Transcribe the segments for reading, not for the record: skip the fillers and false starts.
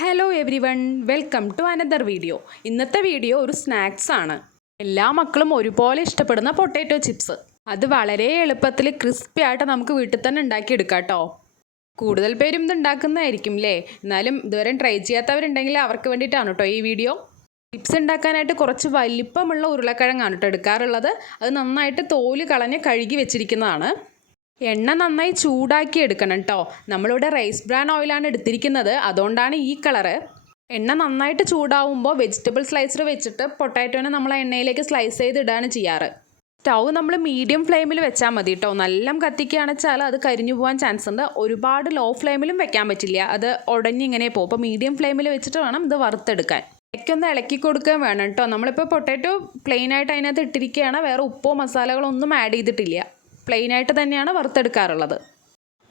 Hello everyone, welcome to another video. ഇന്നത്തെ video ഒരു snacks ആണ്. എല്ലാ മക്കളും ഒരുപോലെ ഇഷ്ടപ്പെടുന്ന പൊട്ടാറ്റോ ചിപ്സ്. അത് വളരെ എളുപ്പത്തിൽ ക്രിസ്പി ആയിട്ട് നമുക്ക് വീട്ടിൽ തന്നെ ഉണ്ടാക്കിയെടുക്കാം കേട്ടോ. കൂടുതൽ പേരും ഇത് ഉണ്ടാക്കുന്നതായിരിക്കും അല്ലേ? എന്നാലും ഇതുവരെ ട്രൈ ചെയ്യാത്തവരുണ്ടെങ്കിൽ അവർക്ക് വേണ്ടിയിട്ടാണ് കേട്ടോ ഈ വീഡിയോ. ചിപ്സ് ഉണ്ടാക്കാനായിട്ട് കുറച്ച് വലിപ്പമുള്ള ഉരുളക്കിഴങ്ങാണ് കേട്ടോ എടുക്കാറുള്ളത്. അത് നന്നായിട്ട് തോല് കളഞ്ഞ് കഴുകി വെച്ചിരിക്കുന്നതാണ്. എണ്ണ നന്നായി ചൂടാക്കി എടുക്കണം കേട്ടോ. നമ്മളിവിടെ റൈസ് ബ്രാൻ ഓയിലാണ് എടുത്തിരിക്കുന്നത്, അതുകൊണ്ടാണ് ഈ കളറ്. എണ്ണ നന്നായിട്ട് ചൂടാവുമ്പോൾ വെജിറ്റബിൾ സ്ലൈസർ വെച്ചിട്ട് പൊട്ടാറ്റോനെ നമ്മൾ എണ്ണയിലേക്ക് സ്ലൈസ് ചെയ്ത് ഇടാണ് ചെയ്യാറ്. സ്റ്റൗ നമ്മൾ മീഡിയം ഫ്ലെയിമിൽ വെച്ചാൽ മതി കേട്ടോ. നല്ല കത്തിക്കുകയാണെന്ന് വെച്ചാൽ അത് കരിഞ്ഞു പോകാൻ ചാൻസ് ഉണ്ട്. ഒരുപാട് ലോ ഫ്ലെയിമിലും വെക്കാൻ പറ്റില്ല, അത് ഉടഞ്ഞിങ്ങനെ പോകും. അപ്പോൾ മീഡിയം ഫ്ലെയിമിൽ വെച്ചിട്ട് വേണം ഇത് വറുത്തെടുക്കാൻ. ഇടയ്ക്കൊന്ന് ഇളക്കി കൊടുക്കാൻ വേണം കേട്ടോ. നമ്മളിപ്പോൾ പൊട്ടാറ്റോ പ്ലെയിൻ ആയിട്ട് അതിനകത്ത് ഇട്ടിരിക്കുകയാണ്, വേറെ ഉപ്പോ മസാലകളോ ഒന്നും ആഡ് ചെയ്തിട്ടില്ല. പ്ലെയിനായിട്ട് തന്നെയാണ് വറുത്തെടുക്കാറുള്ളത്.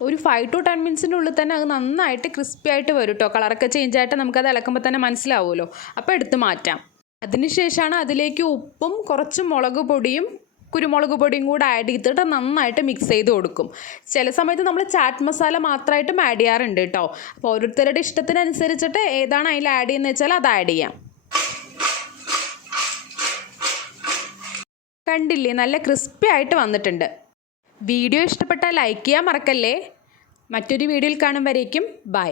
ഒരു 5 to 10 മിനിറ്റ്സിൻ്റെ ഉള്ളിൽ തന്നെ അത് നന്നായിട്ട് ക്രിസ്പി ആയിട്ട് വരും കേട്ടോ. കളറൊക്കെ ചേഞ്ച് ആയിട്ട് നമുക്കത് ഇളക്കുമ്പോൾ തന്നെ മനസ്സിലാവുമല്ലോ. അപ്പോൾ എടുത്ത് മാറ്റാം. അതിനുശേഷമാണ് അതിലേക്ക് ഉപ്പും കുറച്ച് മുളക് പൊടിയും കുരുമുളക് പൊടിയും കൂടെ ആഡ് ചെയ്തിട്ട് നന്നായിട്ട് മിക്സ് ചെയ്ത് കൊടുക്കും. ചില സമയത്ത് നമ്മൾ ചാറ്റ് മസാല മാത്രമായിട്ടും ആഡ് ചെയ്യാറുണ്ട് കേട്ടോ. അപ്പോൾ ഓരോരുത്തരുടെ ഇഷ്ടത്തിനനുസരിച്ചിട്ട് ഏതാണ് അതിൽ ആഡ് ചെയ്യുന്നത് വെച്ചാൽ അത് ആഡ് ചെയ്യാം. കണ്ടില്ലേ, നല്ല ക്രിസ്പി ആയിട്ട് വന്നിട്ടുണ്ട്. വീഡിയോ ഇഷ്ടപ്പെട്ടാൽ ലൈക്ക് ചെയ്യാൻ മറക്കല്ലേ. മറ്റൊരു വീഡിയോയിൽ കാണും വരേക്കും ബൈ.